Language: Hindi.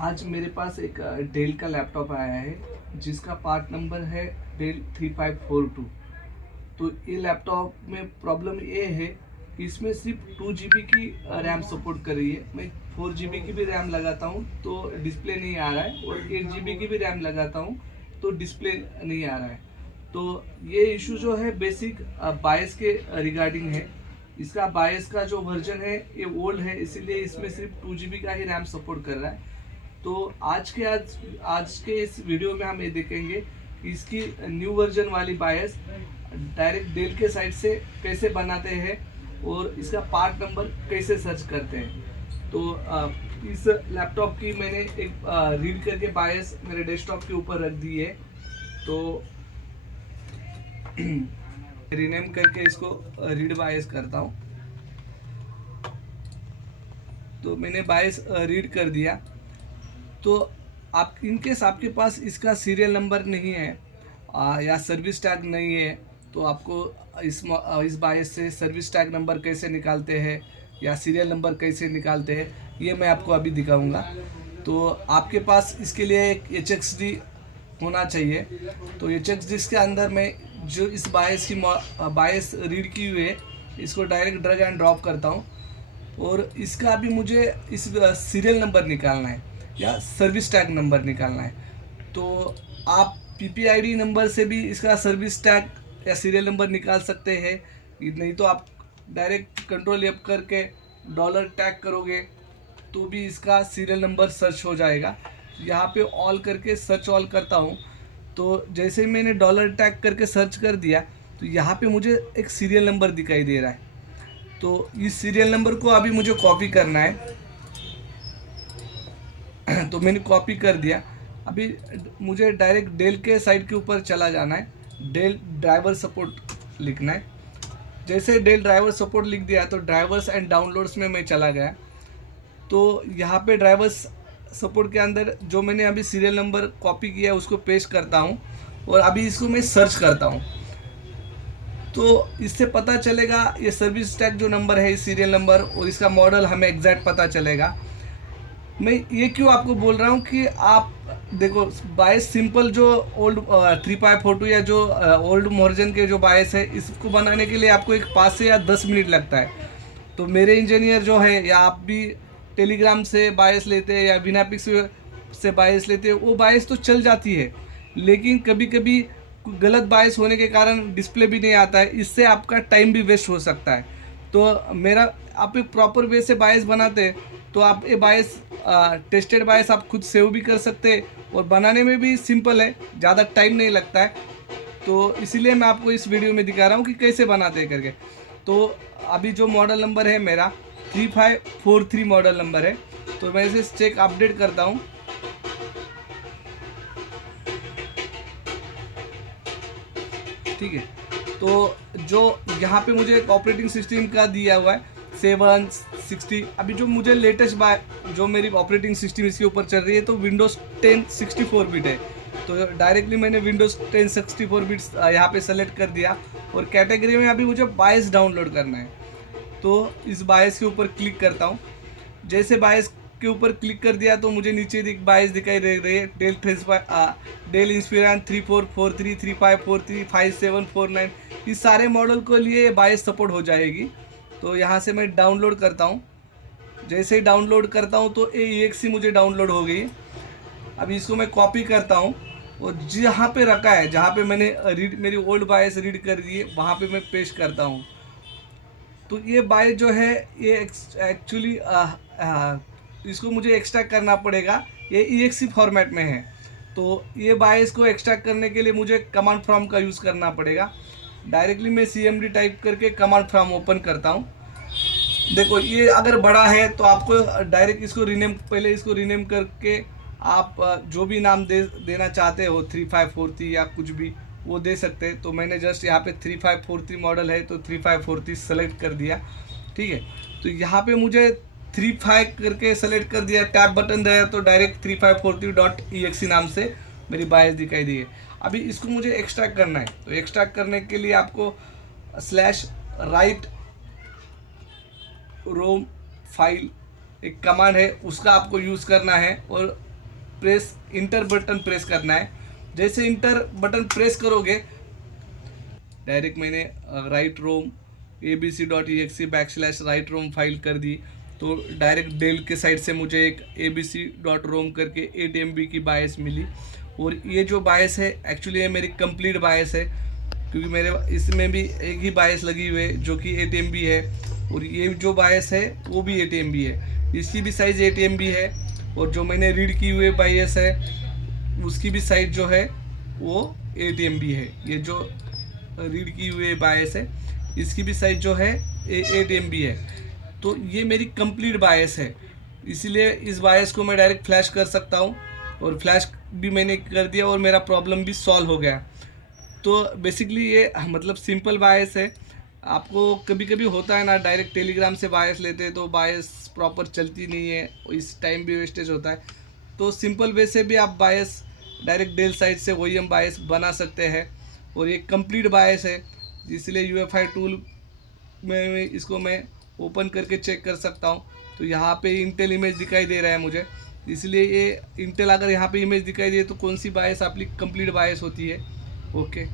आज मेरे पास एक डेल का लैपटॉप आया है जिसका पार्ट नंबर है डेल 3542। तो ये लैपटॉप में प्रॉब्लम ये है कि इसमें सिर्फ 2 GB की रैम सपोर्ट कर रही है। मैं 4 GB की भी रैम लगाता हूँ तो डिस्प्ले नहीं आ रहा है, और 8 GB की भी रैम लगाता हूँ तो डिस्प्ले नहीं आ रहा है। तो ये इशू जो है बेसिक बायस के रिगार्डिंग है। इसका बायस का जो वर्जन है ये ओल्ड है, इसीलिए इसमें सिर्फ 2 GB का ही रैम सपोर्ट कर रहा है। तो आज के इस वीडियो में हम ये देखेंगे कि इसकी न्यू वर्जन वाली बायस डायरेक्ट डेल के साइट से कैसे बनाते हैं और इसका पार्ट नंबर कैसे सर्च करते हैं। तो इस लैपटॉप की मैंने एक रीड करके बायस मेरे डेस्कटॉप के ऊपर रख दी है। तो रीनेम करके इसको रीड बायस करता हूँ। तो मैंने बायस रीड कर दिया। तो आप इनकेस आपके पास इसका सीरियल नंबर नहीं है या सर्विस टैग नहीं है, तो आपको इस बायस से सर्विस टैग नंबर कैसे निकालते हैं या सीरियल नंबर कैसे निकालते हैं, ये मैं आपको अभी दिखाऊंगा। तो आपके पास इसके लिए एक HXD होना चाहिए। तो HXD के अंदर मैं जो इस बायस की बायस रीड की हुई है इसको डायरेक्ट ड्रैग एंड ड्रॉप करता हूँ, और इसका अभी मुझे इस सीरियल नंबर निकालना है या सर्विस टैग नंबर निकालना है। तो आप PPID नंबर से भी इसका सर्विस टैग या सीरियल नंबर निकाल सकते हैं, नहीं तो आप डायरेक्ट कंट्रोल F करके डॉलर टैग करोगे तो भी इसका सीरियल नंबर सर्च हो जाएगा। यहाँ पे ऑल करके सर्च ऑल करता हूँ। तो जैसे ही मैंने डॉलर टैग करके सर्च कर दिया तो यहाँ पे मुझे एक सीरियल नंबर दिखाई दे रहा है। तो इस सीरियल नंबर को अभी मुझे कॉपी करना है। तो मैंने कॉपी कर दिया। अभी मुझे डायरेक्ट डेल के साइट के ऊपर चला जाना है, डेल ड्राइवर सपोर्ट लिखना है। जैसे डेल ड्राइवर सपोर्ट लिख दिया तो ड्राइवर्स एंड डाउनलोड्स में मैं चला गया। तो यहाँ पे ड्राइवर्स सपोर्ट के अंदर जो मैंने अभी सीरियल नंबर कॉपी किया है उसको पेस्ट करता हूँ, और अभी इसको मैं सर्च करता हूँ। तो इससे पता चलेगा ये सर्विस टैग जो नंबर है, सीरियल नंबर और इसका मॉडल हमें एग्जैक्ट पता चलेगा। मैं ये क्यों आपको बोल रहा हूँ कि आप देखो बायस सिंपल जो ओल्ड 3542 या जो ओल्ड वर्जन के जो बायस है इसको बनाने के लिए आपको एक 5 से या 10 मिनट लगता है। तो मेरे इंजीनियर जो है या आप भी टेलीग्राम से बायस लेते हैं या विनापिक्स से बायस लेते हैं, वो बायस तो चल जाती है, लेकिन कभी कभी गलत बायस होने के कारण डिस्प्ले भी नहीं आता है। इससे आपका टाइम भी वेस्ट हो सकता है। तो मेरा आप एक प्रॉपर वे से बायस बनाते हैं तो आप ये बायस टेस्टेड बायस आप खुद सेव भी कर सकते हैं, और बनाने में भी सिंपल है, ज़्यादा टाइम नहीं लगता है। तो इसीलिए मैं आपको इस वीडियो में दिखा रहा हूँ कि कैसे बनाते हैं करके। तो अभी जो मॉडल नंबर है मेरा 3543 मॉडल नंबर है। तो मैं इसे चेक अपडेट करता हूँ। ठीक है, तो जो यहाँ पे मुझे एक ऑपरेटिंग सिस्टम का दिया हुआ है 760। अभी जो मुझे लेटेस्ट जो मेरी ऑपरेटिंग सिस्टम इसके ऊपर चल रही है तो विंडोज़ 10 64 बिट है। तो डायरेक्टली मैंने विंडोज़ 10 64 बिट्स यहाँ पे सेलेक्ट कर दिया, और कैटेगरी में अभी मुझे बायस डाउनलोड करना है। तो इस बायस के ऊपर क्लिक करता हूँ। जैसे बायस के ऊपर क्लिक कर दिया तो मुझे नीचे बायस दिखाई दे रही है, डेल इंस्पिरन 3443 3543 5749। इस सारे मॉडल को लिए बायस सपोर्ट हो जाएगी। तो यहाँ से मैं डाउनलोड करता हूँ। जैसे ही डाउनलोड करता हूँ तो EXE मुझे डाउनलोड हो गई। अभी इसको मैं कॉपी करता हूँ, और जहाँ पे रखा है, जहाँ पे मैंने मेरी ओल्ड बायस रीड कर दी है वहाँ पे मैं पेस्ट करता हूँ। तो ये बायस जो है ये एक्चुअली इसको मुझे एक्सट्रैक्ट करना पड़ेगा, ये EXE फॉर्मेट में है। तो ये बायस को एक्सट्रैक्ट करने के लिए मुझे कमांड फ्रॉम का यूज़ करना पड़ेगा। डायरेक्टली मैं CMD टाइप करके कमांड फ्रॉम ओपन करता हूँ। देखो ये अगर बड़ा है तो आपको डायरेक्ट इसको पहले इसको रीनेम करके आप जो भी नाम देना चाहते हो 3543 या कुछ भी वो दे सकते हैं। तो मैंने जस्ट यहाँ पे 3543 मॉडल है तो 3543 सेलेक्ट कर दिया। ठीक है, तो यहाँ पे मुझे 35 करके सेलेक्ट कर दिया, टैब बटन दिया तो डायरेक्ट 3543.exe नाम से मेरी बायस दिखाई दी है। अभी इसको मुझे एक्सट्रैक्ट करना है। तो एक्सट्रैक्ट करने के लिए आपको /write रोम फाइल एक कमांड है, उसका आपको यूज़ करना है, और प्रेस इंटर बटन प्रेस करना है। जैसे इंटर बटन प्रेस करोगे डायरेक्ट मैंने राइट रोम abc.exe/right-rom फाइल कर दी, तो डायरेक्ट डेल के साइड से मुझे एक abc.rom करके 8 MB की बायस मिली। और ये जो बायस है एक्चुअली ये मेरी कंप्लीट बायस है, क्योंकि मेरे इसमें भी एक ही बायस लगी हुई है जो कि 8 MB है, और ये जो बायस है वो भी 8 MB है, इसकी भी साइज़ 8 MB है। और जो मैंने रीड की हुई बायस है उसकी भी साइज़ जो है वो 8 MB है। ये जो रीड की हुई बायस है इसकी भी साइज़ जो है 8 MB है। तो ये मेरी कंप्लीट बायस है, इसीलिए इस बायस को मैं डायरेक्ट फ्लैश कर सकता हूँ, और फ्लैश भी मैंने कर दिया और मेरा प्रॉब्लम भी सॉल्व हो गया। तो बेसिकली ये मतलब सिंपल बायस है। आपको कभी कभी होता है ना, डायरेक्ट टेलीग्राम से बायस लेते हैं तो बायस प्रॉपर चलती नहीं है, इस टाइम भी वेस्टेज होता है। तो सिंपल वे से भी आप बायस डायरेक्ट डेल साइट से OEM बायस बना सकते हैं, और ये कंप्लीट बायस है, इसलिए UEFI टूल में इसको मैं ओपन करके चेक कर सकता हूँ। तो यहाँ पे इंटेल इमेज दिखाई दे रहा है मुझे, इसलिए ये इंटेल अगर यहाँ पे इमेज दिखाई दे तो कौन सी बायस आपकी कंप्लीट बायस होती है। ओके।